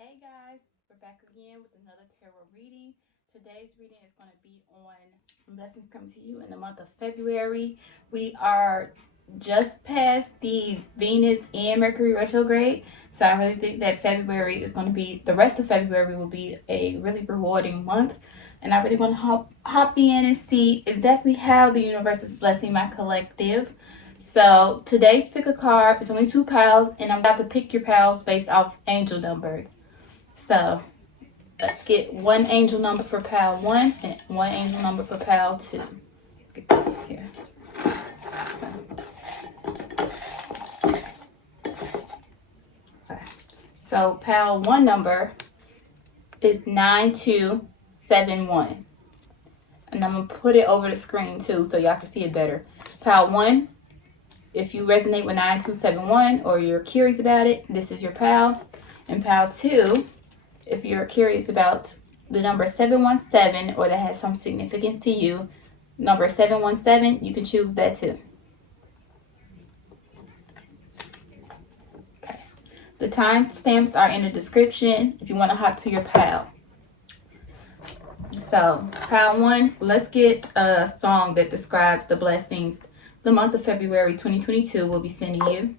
Hey guys, we're back again with another tarot reading. Today's reading is going to be on blessings coming to you in the month of February. We are just past the Venus and Mercury retrograde, so I really think that February is going to be, the rest of February will be a really rewarding month. And I really want to hop in and see exactly how the universe is blessing my collective. So today's pick a card. It's only 2 piles, and I'm about to pick your piles based off angel numbers. So let's get one angel number for pile 1 and one angel number for pile 2. Let's get that here. Okay. So pile 1 number is 9271. And I'm going to put it over the screen too so y'all can see it better. Pile 1, if you resonate with 9271 or you're curious about it, this is your pile. And pile 2, if you're curious about the number 717 or that has some significance to you, number 717, you can choose that too. Okay. The timestamps are in the description if you want to hop to your pile. So, pile 1, let's get a song that describes the blessings the month of February 2022 will be sending you.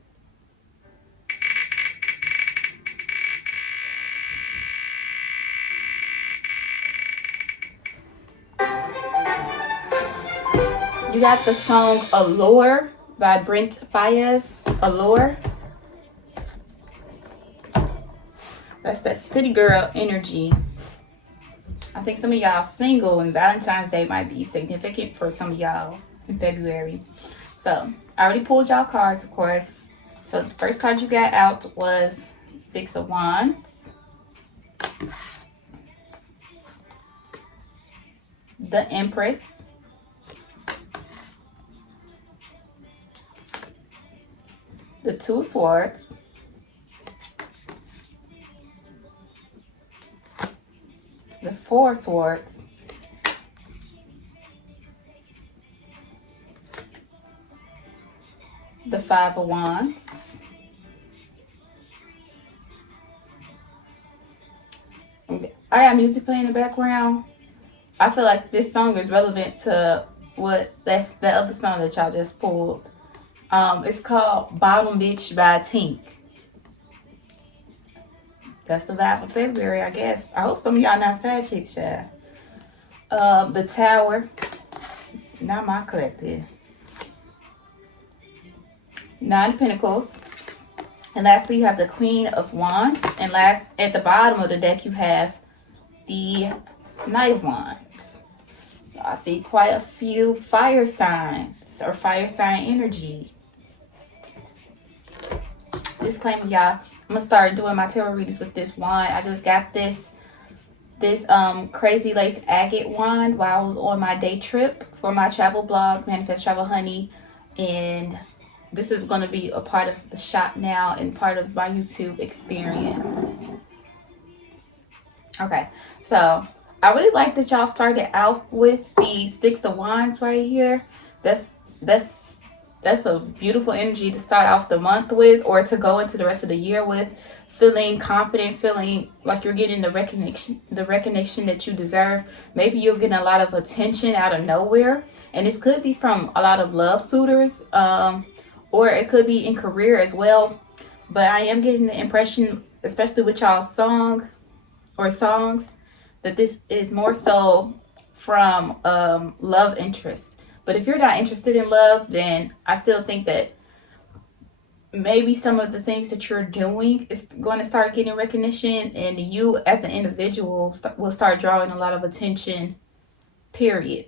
You got the song Allure by Baes. Allure. That's that city girl energy. I think some of y'all single and Valentine's Day might be significant for some of y'all in February. So I already pulled y'all cards, of course. So the first card you got out was 6 of Wands. The Empress. The 2 of Swords. The 4 of Swords. The 5 of Wands. I got music playing in the background. I feel like this song is relevant to that's the other song that y'all just pulled. It's called Bottom Bitch by Tink. That's the vibe of February, I guess. I hope some of y'all not sad chicks, yeah. The Tower. Not my collective. 9 of Pentacles. And lastly, you have the Queen of Wands. And last, at the bottom of the deck, you have the Knight of Wands. So I see quite a few fire signs or fire sign energy. Disclaimer, y'all, I'm gonna start doing my tarot readings with this wand. I just got this crazy lace agate wand while I was on my day trip for my travel blog, Manifest Travel Honey, and this is going to be a part of the shop now and part of my YouTube experience. Okay, so I really like that y'all started out with the 6 of Wands right here. That's a beautiful energy to start off the month with, or to go into the rest of the year with, feeling confident, feeling like you're getting the recognition that you deserve. Maybe you're getting a lot of attention out of nowhere, and this could be from a lot of love suitors, or it could be in career as well. But I am getting the impression, especially with y'all's songs, that this is more so from love interest. But if you're not interested in love, then I still think that maybe some of the things that you're doing is going to start getting recognition, and you as an individual will start drawing a lot of attention, period.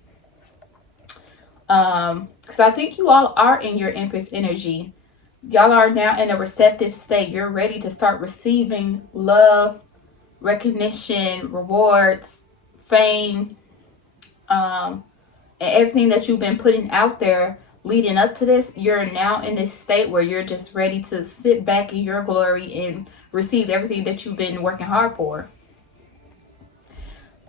Because I think you all are in your Empress energy. Y'all are now in a receptive state. You're ready to start receiving love, recognition, rewards, fame, and everything that you've been putting out there leading up to this. You're now in this state where you're just ready to sit back in your glory and receive everything that you've been working hard for.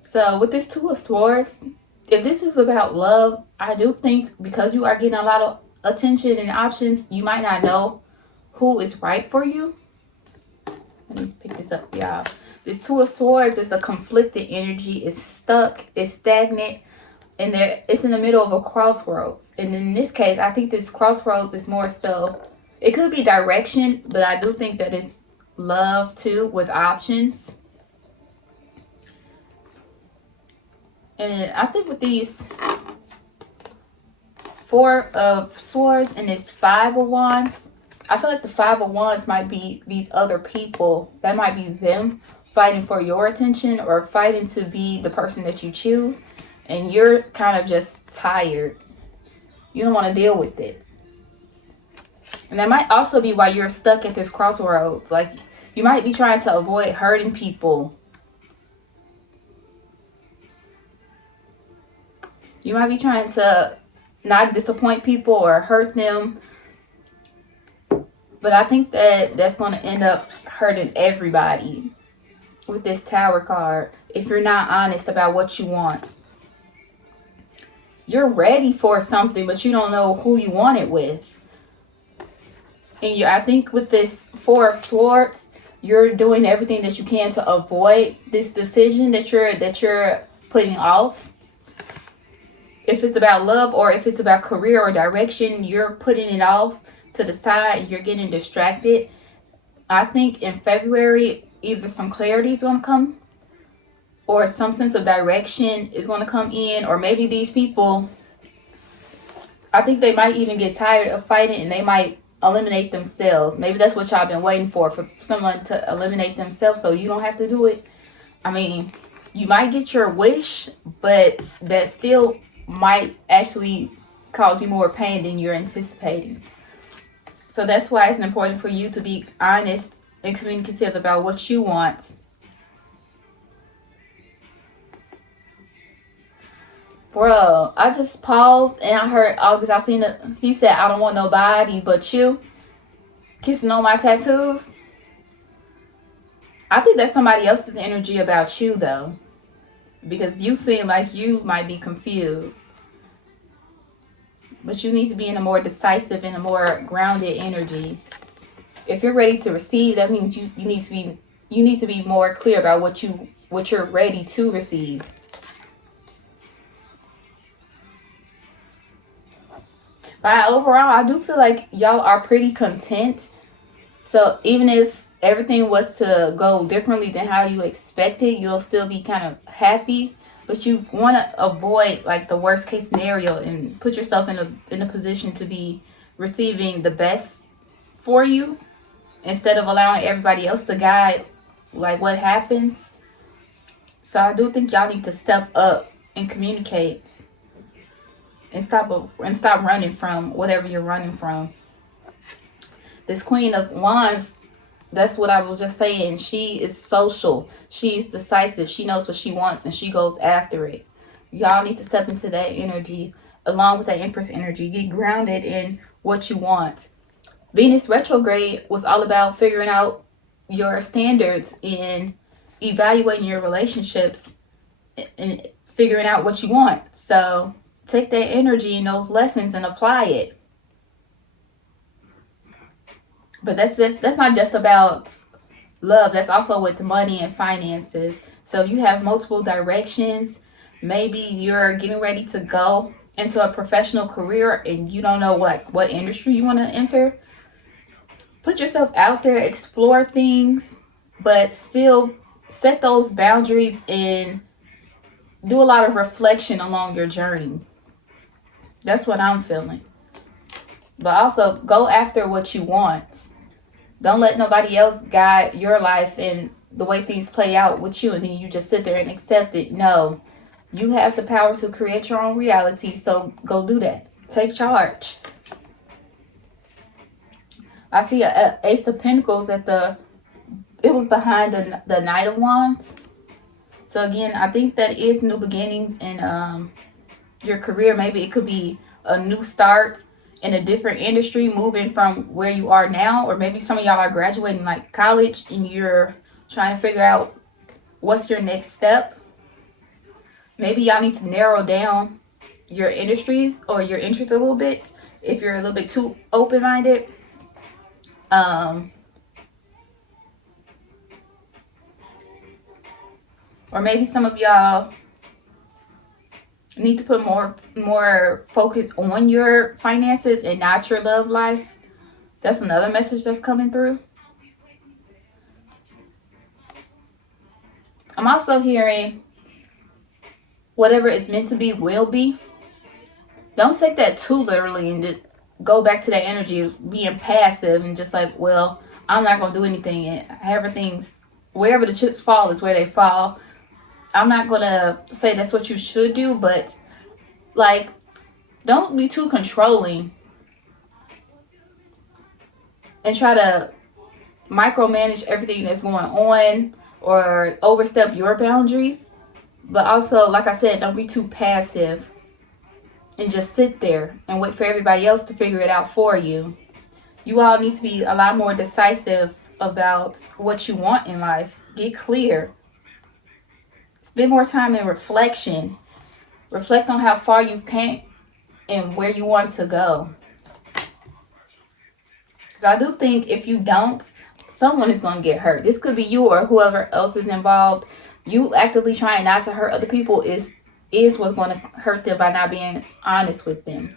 So with this 2 of Swords, if this is about love, I do think because you are getting a lot of attention and options, you might not know who is right for you. Let me pick this up, y'all. This Two of Swords is a conflicted energy. It's stuck. It's stagnant. And it's in the middle of a crossroads. And in this case, I think this crossroads is more so, it could be direction, but I do think that it's love too, with options. And I think with these Four of Swords and this Five of Wands, I feel like the Five of Wands might be these other people. That might be them fighting for your attention or fighting to be the person that you choose. And you're kind of just tired. You don't want to deal with it. And that might also be why you're stuck at this crossroads. Like, you might be trying to avoid hurting people. You might be trying to not disappoint people or hurt them. But I think that that's going to end up hurting everybody with this Tower card if you're not honest about what you want. You're ready for something, but you don't know who you want it with. And I think with this Four of Swords, you're doing everything that you can to avoid this decision that you're putting off. If it's about love or if it's about career or direction, you're putting it off to the side and you're getting distracted. I think in February, either some clarity is going to come or some sense of direction is going to come in, or maybe these people, I think they might even get tired of fighting and they might eliminate themselves. Maybe that's what y'all been waiting for someone to eliminate themselves so you don't have to do it. I mean, you might get your wish, but that still might actually cause you more pain than you're anticipating. So that's why it's important for you to be honest and communicative about what you want. Bro, I just paused and I heard August. He said, I don't want nobody but you. Kissing on my tattoos. I think that's somebody else's energy about you, though. Because you seem like you might be confused. But you need to be in a more decisive and a more grounded energy. If you're ready to receive, that means you need to be more clear about what you're ready to receive. But overall, I do feel like y'all are pretty content. So even if everything was to go differently than how you expected, you'll still be kind of happy. But you want to avoid like the worst case scenario and put yourself in a position to be receiving the best for you instead of allowing everybody else to guide like what happens. So I do think y'all need to step up and communicate. And stop running from whatever you're running from. This Queen of Wands, that's what I was just saying. She is social. She's decisive. She knows what she wants and she goes after it. Y'all need to step into that energy along with that Empress energy. Get grounded in what you want. Venus retrograde was all about figuring out your standards and evaluating your relationships and figuring out what you want. So take that energy and those lessons and apply it. But that's not just about love. That's also with money and finances. So you have multiple directions. Maybe you're getting ready to go into a professional career and you don't know what industry you want to enter. Put yourself out there, explore things, but still set those boundaries and do a lot of reflection along your journey. That's what I'm feeling. But also go after what you want. Don't let nobody else guide your life and the way things play out with you and then you just sit there and accept it. No, you have the power to create your own reality, so go do that. Take charge. I see a Ace of Pentacles it was behind the Knight of Wands. So again, I think that is new beginnings in your career. Maybe it could be a new start in a different industry, moving from where you are now, or maybe some of y'all are graduating like college and you're trying to figure out what's your next step. Maybe y'all need to narrow down your industries or your interest a little bit if you're a little bit too open-minded. Or maybe some of y'all need to put more focus on your finances and not your love life. That's another message that's coming through. I'm also hearing whatever is meant to be will be. Don't take that too literally and just go back to that energy of being passive and just like, well, I'm not going to do anything. And everything's, wherever the chips fall is where they fall. I'm not going to say that's what you should do, but like, don't be too controlling and try to micromanage everything that's going on or overstep your boundaries. But also, like I said, don't be too passive and just sit there and wait for everybody else to figure it out for you. You all need to be a lot more decisive about what you want in life. Get clear. Spend more time in reflection. Reflect on how far you've came and where you want to go. Because I do think if you don't, someone is going to get hurt. This could be you or whoever else is involved. You actively trying not to hurt other people is what's going to hurt them by not being honest with them.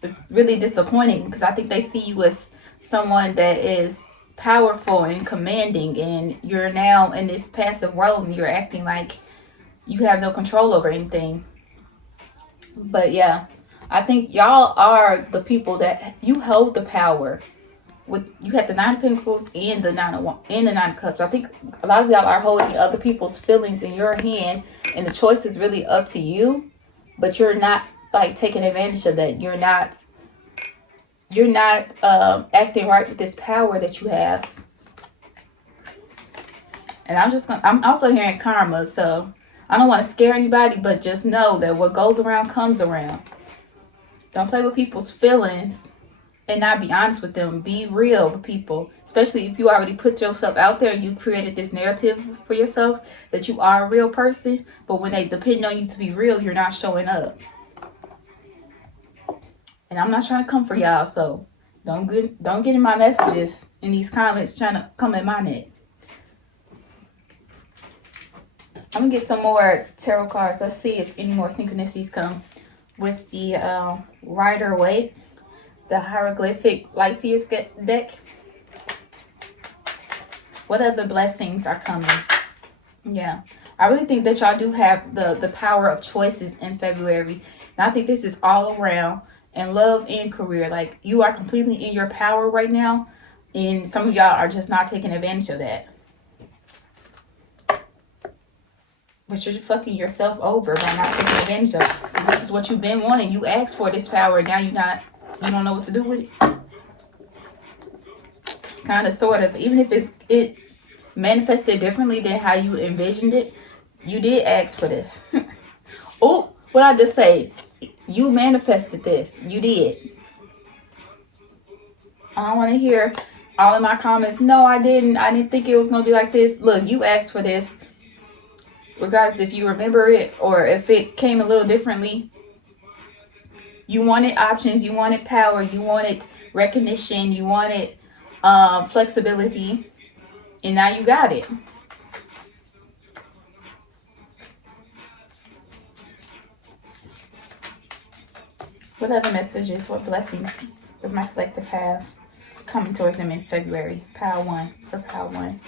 It's really disappointing because I think they see you as someone that is powerful and commanding, and you're now in this passive role and you're acting like you have no control over anything. But yeah, I think y'all are the people that you hold the power. With you have the 9 of Pentacles and the 9 of Cups. I think a lot of y'all are holding other people's feelings in your hand, and the choice is really up to you. But you're not like taking advantage of that. You're not acting right with this power that you have. And I'm also hearing karma, so I don't want to scare anybody, but just know that what goes around comes around. Don't play with people's feelings and not be honest with them. Be real with people, especially if you already put yourself out there and you created this narrative for yourself that you are a real person, but when they depend on you to be real, you're not showing up. And I'm not trying to come for y'all, so don't get in my messages in these comments trying to come in my net. I'm gonna get some more tarot cards. Let's see if any more synchronicities come with the Rider-Waite, the hieroglyphic light seers deck. What other blessings are coming? Yeah, I really think that y'all do have the power of choices in February, and I think this is all around in love and career. Like, you are completely in your power right now, and some of y'all are just not taking advantage of that. But you're fucking yourself over by not taking advantage of it. Because this is what you've been wanting. You asked for this power, and now you don't know what to do with it. Kind of, sort of. Even if it manifested differently than how you envisioned it, you did ask for this. Oh, what I just say? You manifested this. You did. I don't want to hear all in my comments, no, I didn't think it was going to be like this. Look, you asked for this. Regardless if you remember it or if it came a little differently. You wanted options, you wanted power, you wanted recognition, you wanted flexibility, and now you got it. What other messages, what blessings does my collective have coming towards them in February? Pile 1 for Pile 1.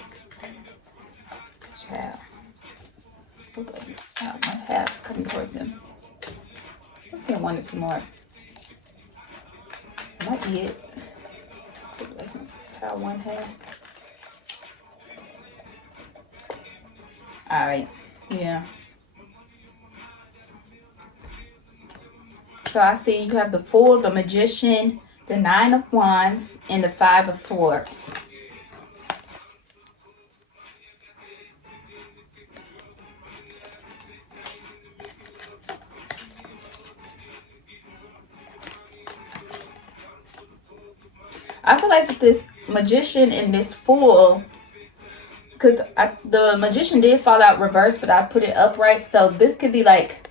Child. What blessings does Pile 1 have coming towards them? Let's get 1 or 2 more. That might be it. What blessings does Pile 1 have? Alright, yeah. So I see you have the Fool, the Magician, the 9 of Wands, and the 5 of Swords. I feel like with this Magician and this Fool, because the Magician did fall out reverse, but I put it upright. So this could be like,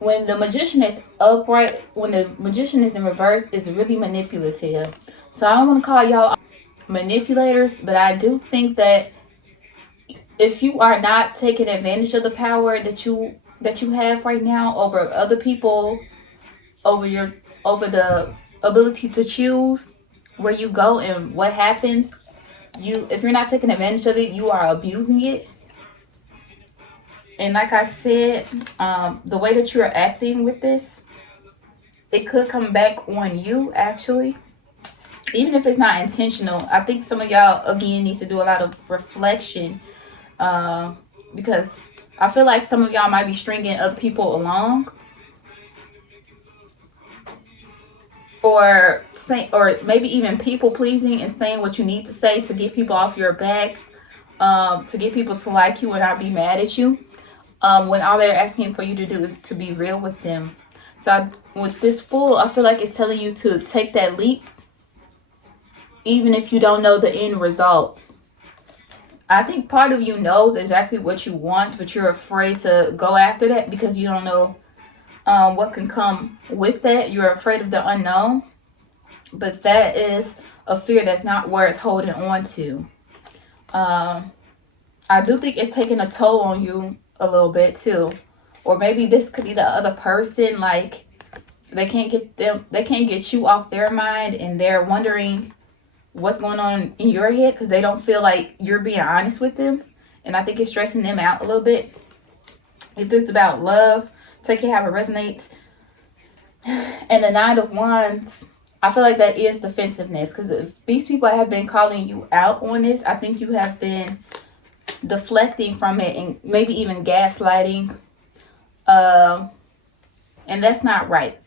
when the Magician is upright, when the Magician is in reverse, it's really manipulative. So I don't want to call y'all manipulators, but I do think that if you are not taking advantage of the power that you have right now over other people, over the ability to choose where you go and what happens, if you're not taking advantage of it, you are abusing it. And like I said, the way that you're acting with this, it could come back on you, actually. Even if it's not intentional, I think some of y'all, again, needs to do a lot of reflection, because I feel like some of y'all might be stringing other people along, or maybe even people pleasing and saying what you need to say to get people off your back, to get people to like you and not be mad at you, when all they're asking for you to do is to be real with them. So with this Fool, I feel like it's telling you to take that leap, even if you don't know the end results. I think part of you knows exactly what you want, but you're afraid to go after that because you don't know what can come with that. You're afraid of the unknown, but that is a fear that's not worth holding on to. I do think it's taking a toll on you a little bit too. Or maybe this could be the other person, like they can't get you off their mind, and they're wondering what's going on in your head because they don't feel like you're being honest with them. And I think it's stressing them out a little bit. If this is about love, take it how it resonates. And the Nine of Wands, I feel like that is defensiveness, because if these people have been calling you out on this, I think you have been deflecting from it and maybe even gaslighting, and that's not right.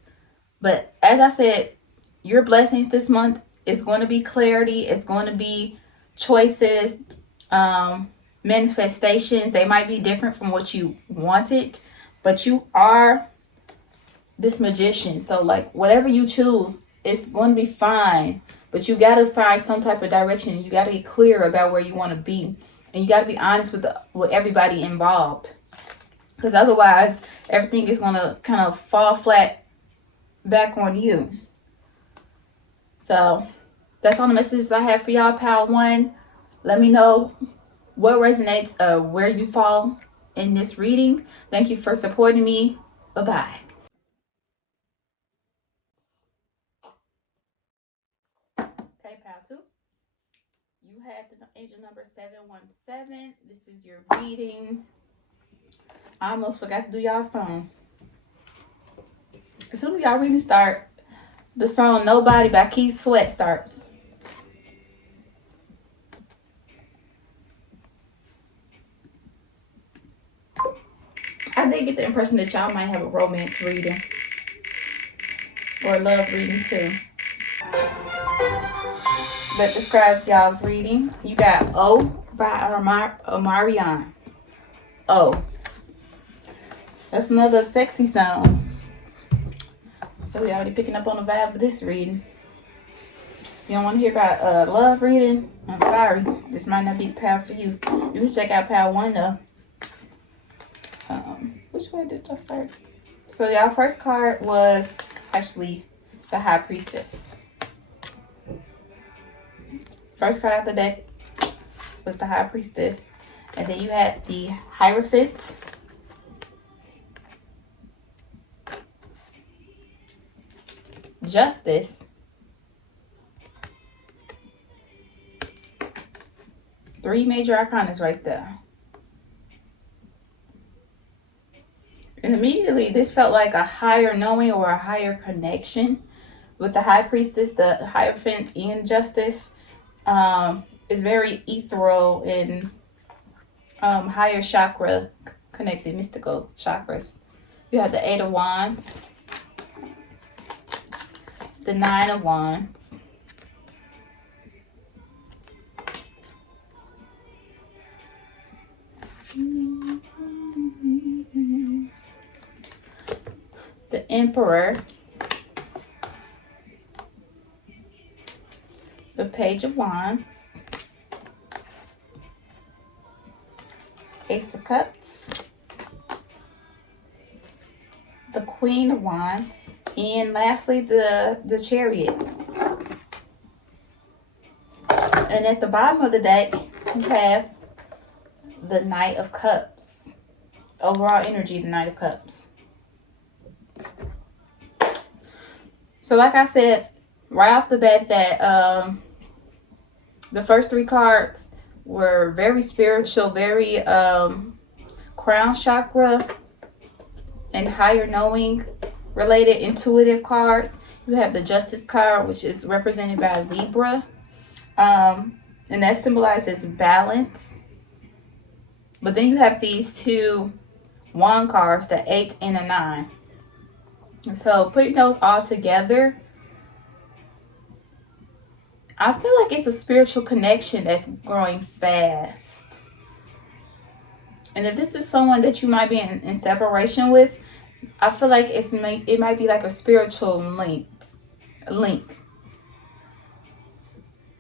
But as I said, your blessings this month is going to be clarity. It's going to be choices, manifestations. They might be different from what you wanted, but you are this magician. So like whatever you choose, it's going to be fine. But you got to find some type of direction. You got to be clear about where you want to be. And you got to be honest with everybody involved. Because otherwise, everything is going to kind of fall flat back on you. So that's all the messages I have for y'all, Pile 1. Let me know what resonates, where you fall in this reading. Thank you for supporting me. Bye-bye. Okay, Pile 2. You had the angel number 717. This is your reading. I almost forgot to do y'all song. As soon as y'all reading start, the song Nobody by Keith Sweat start. I did get the impression that y'all might have a romance reading or a love reading too. That describes y'all's reading. You got O by Omarion. Oh, that's another sexy song. So we already picking up on the vibe of this reading. You don't want to hear about love reading? I'm sorry. This might not be the path for you. You can check out Pile 1 though. Which way did I start? So y'all first card was actually the High Priestess. First card out the deck was the High Priestess. And then you had the Hierophant. Justice. 3 major arcanas right there. And immediately this felt like a higher knowing or a higher connection with the High Priestess, the Hierophant, and Justice. Is very ethereal and higher chakra connected, mystical chakras. You have the 8 of Wands, the 9 of Wands, the Emperor, the Page of Wands, Ace of Cups, the Queen of Wands, and lastly the Chariot. And at the bottom of the deck, you have the Knight of Cups. Overall energy, the Knight of Cups. So like I said, right off the bat that the first 3 cards were very spiritual, very crown chakra and higher knowing related, intuitive cards. You have the Justice card, which is represented by Libra. And that symbolizes balance. But then you have these 2 Wand cards, the 8 and the 9. So putting those all together, I feel like it's a spiritual connection that's growing fast. And if this is someone that you might be in separation with, I feel like it might be like a spiritual link.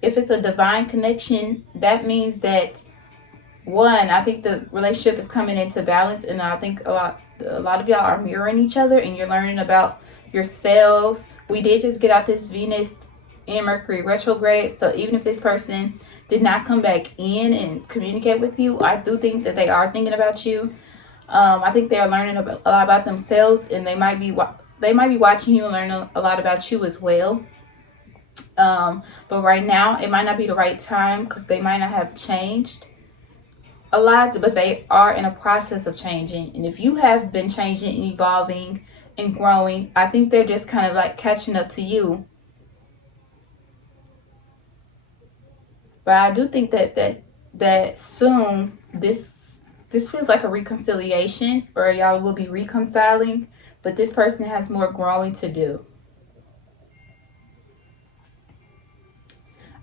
If it's a divine connection, that means that, one, I think the relationship is coming into balance, and I think a lot of y'all are mirroring each other, and you're learning about yourselves. We did just get out this Venus and Mercury retrograde, so even if this person did not come back in and communicate with you, I do think that they are thinking about you. I think they are learning a lot about themselves, and they might be watching you and learning a lot about you as well. But right now it might not be the right time because they might not have changed a lot, but they are in a process of changing. And if you have been changing and evolving and growing, I think they're just kind of like catching up to you. But I do think that soon this feels like a reconciliation, or y'all will be reconciling, but this person has more growing to do.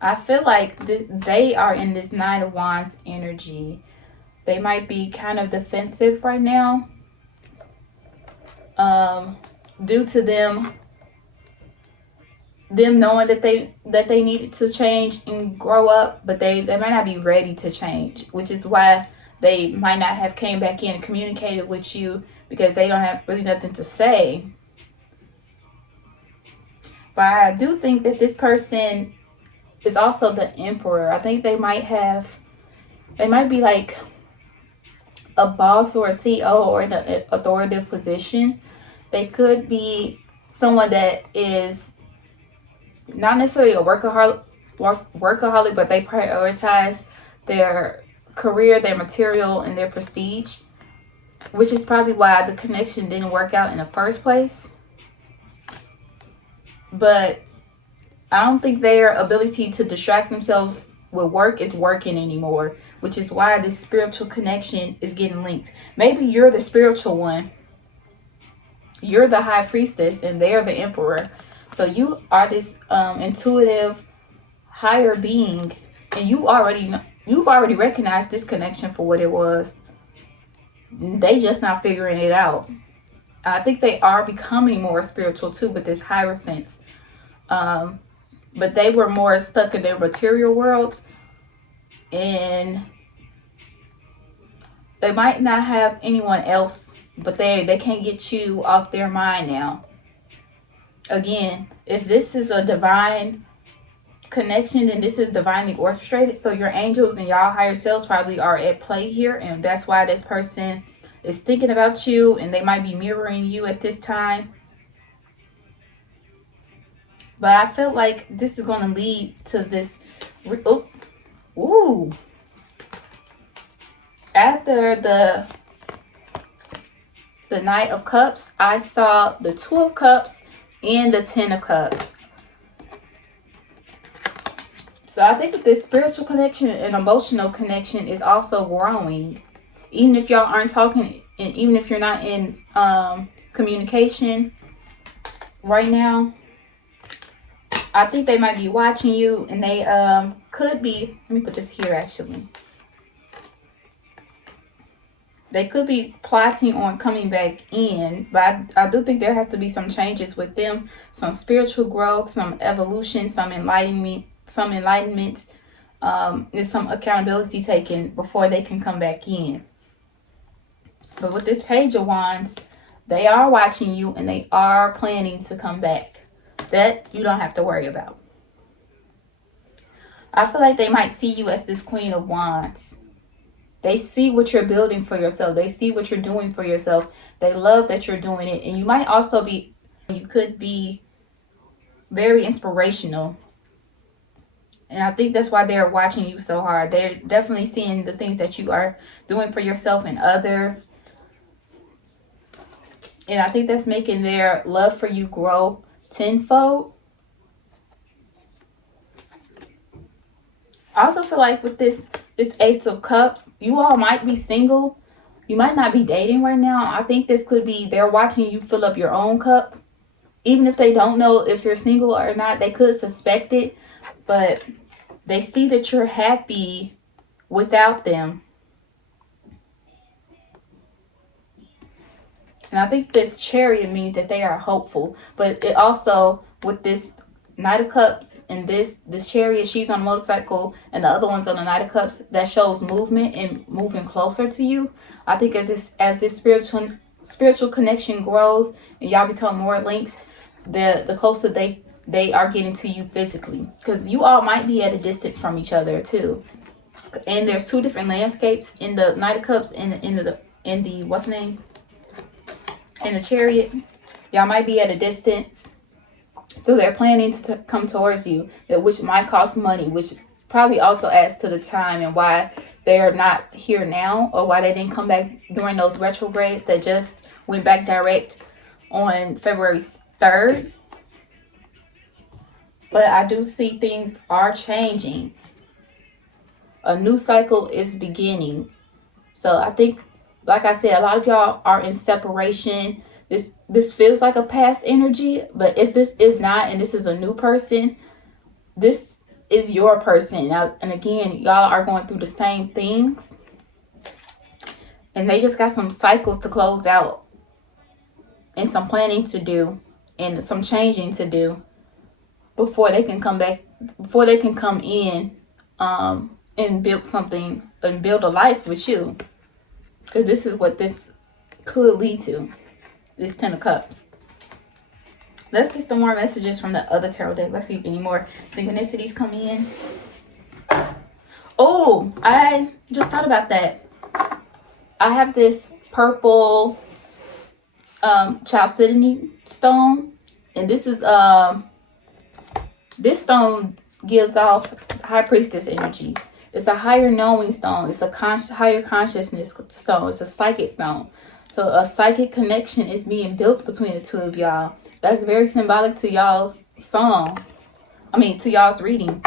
I feel like they are in this 9 of Wands energy. They might be kind of defensive right now, due to them knowing that they needed to change and grow up, but they might not be ready to change, which is why they might not have came back in and communicated with you, because they don't have really nothing to say. But I do think that this person is also the Emperor. I think they might be like a boss or a CEO or in an authoritative position. They could be someone that is not necessarily a workaholic, but they prioritize their career, their material, and their prestige, which is probably why the connection didn't work out in the first place. But I don't think their ability to distract themselves with work is working anymore, which is why this spiritual connection is getting linked. Maybe you're the spiritual one. You're the high priestess and they're the emperor. So you are this intuitive higher being, and you've already recognized this connection for what it was. They just not figuring it out. I think they are becoming more spiritual too with this Hierophant. But they were more stuck in their material world, and they might not have anyone else, but they can't get you off their mind now. Again, if this is a divine connection, then this is divinely orchestrated. So your angels and y'all higher selves probably are at play here, and that's why this person is thinking about you, and they might be mirroring you at this time. But I feel like this is going to lead to this. After the Knight of Cups, I saw the 2 of Cups and the 10 of Cups. So I think that this spiritual connection and emotional connection is also growing. Even if y'all aren't talking, and even if you're not in communication right now, I think they might be watching you, and they could be, let me put this here actually. They could be plotting on coming back in, but I do think there has to be some changes with them, some spiritual growth, some evolution, some enlightenment, and some accountability taken before they can come back in. But with this Page of Wands, they are watching you and they are planning to come back. That you don't have to worry about. I feel like they might see you as this Queen of Wands. They see what you're building for yourself. They see what you're doing for yourself. They love that you're doing it. And you might also be, you could be very inspirational. And I think that's why they're watching you so hard. They're definitely seeing the things that you are doing for yourself and others. And I think that's making their love for you grow tenfold. I also feel like with this Ace of Cups, you all might be single. You might not be dating right now. I think this could be they're watching you fill up your own cup. Even if they don't know if you're single or not, they could suspect it. But they see that you're happy without them. And I think this Chariot means that they are hopeful. But it also, with this Knight of Cups and this Chariot, she's on a motorcycle and the other one's on the Knight of Cups, that shows movement and moving closer to you. I think as this spiritual connection grows and y'all become more linked, the closer they are getting to you physically. Because you all might be at a distance from each other too. And there's two different landscapes in the Knight of Cups and in the what's the name? In the Chariot. Y'all might be at a distance. So they're planning to come towards you, which might cost money, which probably also adds to the time and why they are not here now, or why they didn't come back during those retrogrades that just went back direct on February 3rd. But I do see things are changing. A new cycle is beginning. So I think, like I said, a lot of y'all are in separation. This feels like a past energy, but if this is not, and this is a new person, this is your person. Now, and again, y'all are going through the same things, and they just got some cycles to close out, and some planning to do, and some changing to do before they can come back, before they can come in, and build something and build a life with you. Because this is what this could lead to. This 10 of Cups. Let's get some more messages from the other tarot deck. Let's see if any more synchronicities come in. Oh, I just thought about that. I have this purple chalcedony stone. And this is this stone gives off High Priestess energy. It's a higher knowing stone. It's a higher consciousness stone. It's a psychic stone. So a psychic connection is being built between the two of y'all. That's very symbolic to y'all's song. To y'all's reading.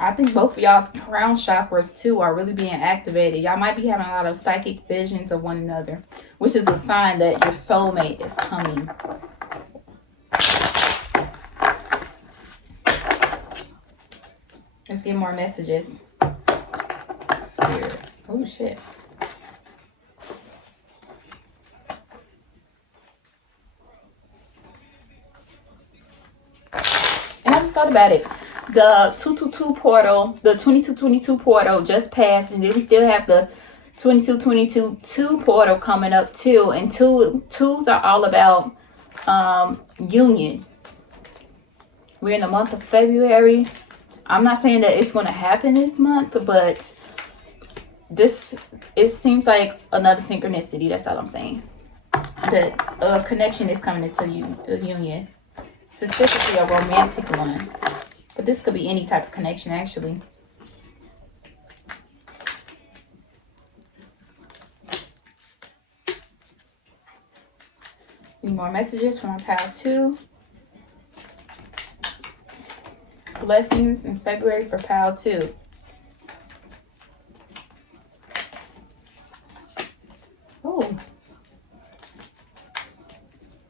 I think both of y'all's crown chakras too are really being activated. Y'all might be having a lot of psychic visions of one another, which is a sign that your soulmate is coming. Let's get more messages. Spirit. Oh, shit. And I just thought about it. The 222 portal, the 2222 portal just passed. And then we still have the 2222 portal coming up too. And twos are all about union. We're in the month of February. I'm not saying that it's going to happen this month, but it seems like another synchronicity. That's all I'm saying. That a connection is coming into you, the union, specifically a romantic one. But this could be any type of connection, actually. Any more messages from our pile 2? Blessings in February for pile 2. Oh.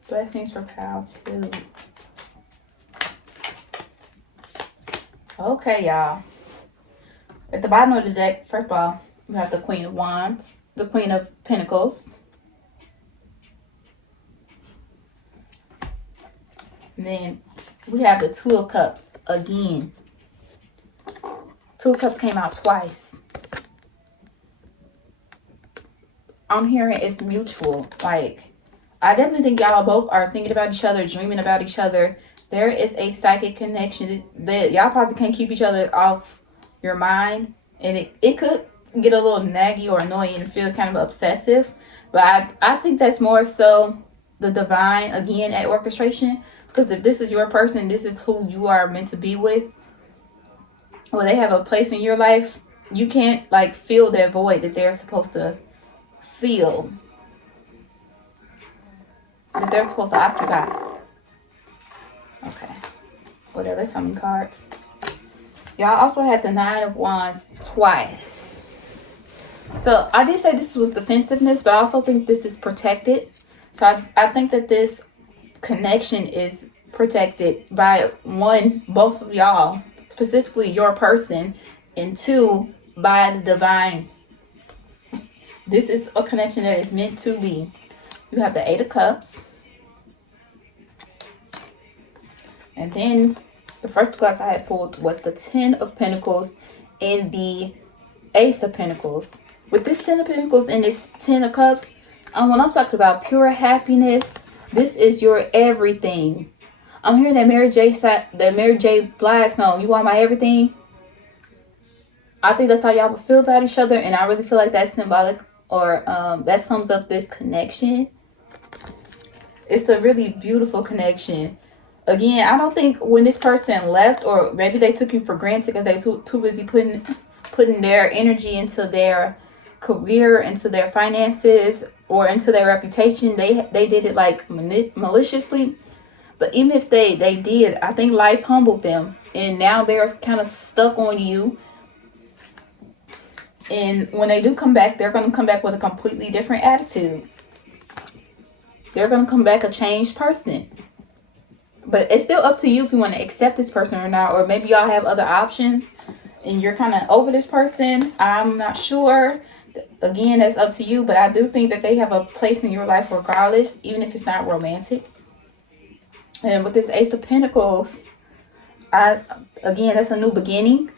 Blessings for pile 2. Okay, y'all. At the bottom of the deck, first of all, we have the Queen of Wands, the Queen of Pentacles. And then we have the Two of Cups again. Two of Cups came out twice. I'm hearing it's mutual. Like, I definitely think y'all both are thinking about each other, dreaming about each other. there is a psychic connection that y'all probably can't keep each other off your mind, and it could get a little naggy or annoying and feel kind of obsessive. But I think that's more so the divine again at orchestration, because if this is your person, this is who you are meant to be with, well, they have a place in your life, you can't like fill that void that they're supposed to feel, that they're supposed to occupy. Okay, whatever. That's some cards. Y'all also had the Nine of Wands twice. So I did say this was defensiveness, but I also think this is protected. So I think that this connection is protected by one, both of y'all, specifically your person, and two, by the divine. This is a connection that is meant to be. You have the Eight of Cups. And then the first cards I had pulled was the Ten of Pentacles and the Ace of Pentacles. With this Ten of Pentacles and this Ten of Cups, when I'm talking about pure happiness, this is your everything. I'm hearing that Mary J. Blige song, "You Are My Everything." I think that's how y'all would feel about each other, and I really feel like that's symbolic, or that sums up this connection. It's a really beautiful connection. Again, I don't think when this person left, or maybe they took you for granted because they too busy putting their energy into their career, into their finances, or into their reputation. They did it like maliciously. But even if they did, I think life humbled them, and now they're kind of stuck on you. And when they do come back, they're going to come back with a completely different attitude. They're going to come back a changed person. But it's still up to you if you want to accept this person or not. Or maybe y'all have other options and you're kind of over this person. I'm not sure. Again, that's up to you. But I do think that they have a place in your life regardless, even if it's not romantic. And with this Ace of Pentacles, again, that's a new beginning.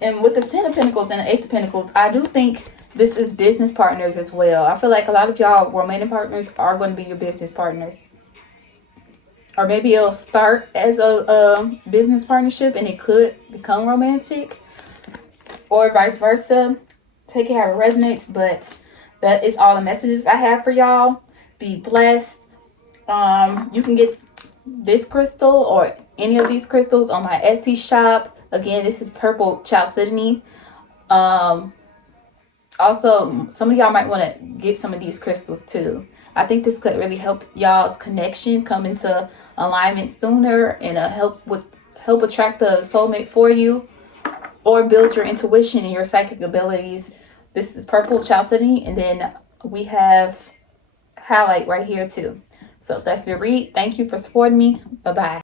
And with the Ten of Pentacles and the Ace of Pentacles, I do think this is business partners as well. I feel like a lot of y'all romantic partners are going to be your business partners. Or maybe it'll start as a business partnership and it could become romantic. Or vice versa. Take it how it resonates. But that is all the messages I have for y'all. Be blessed. You can get this crystal or any of these crystals on my Etsy shop. Again, this is purple chalcedony. Also, some of y'all might want to get some of these crystals too. I think this could really help y'all's connection come into alignment sooner, and help attract the soulmate for you, or build your intuition and your psychic abilities. This is purple chalcedony, and then we have highlight right here too. So that's your read. Thank you for supporting me. Bye-bye.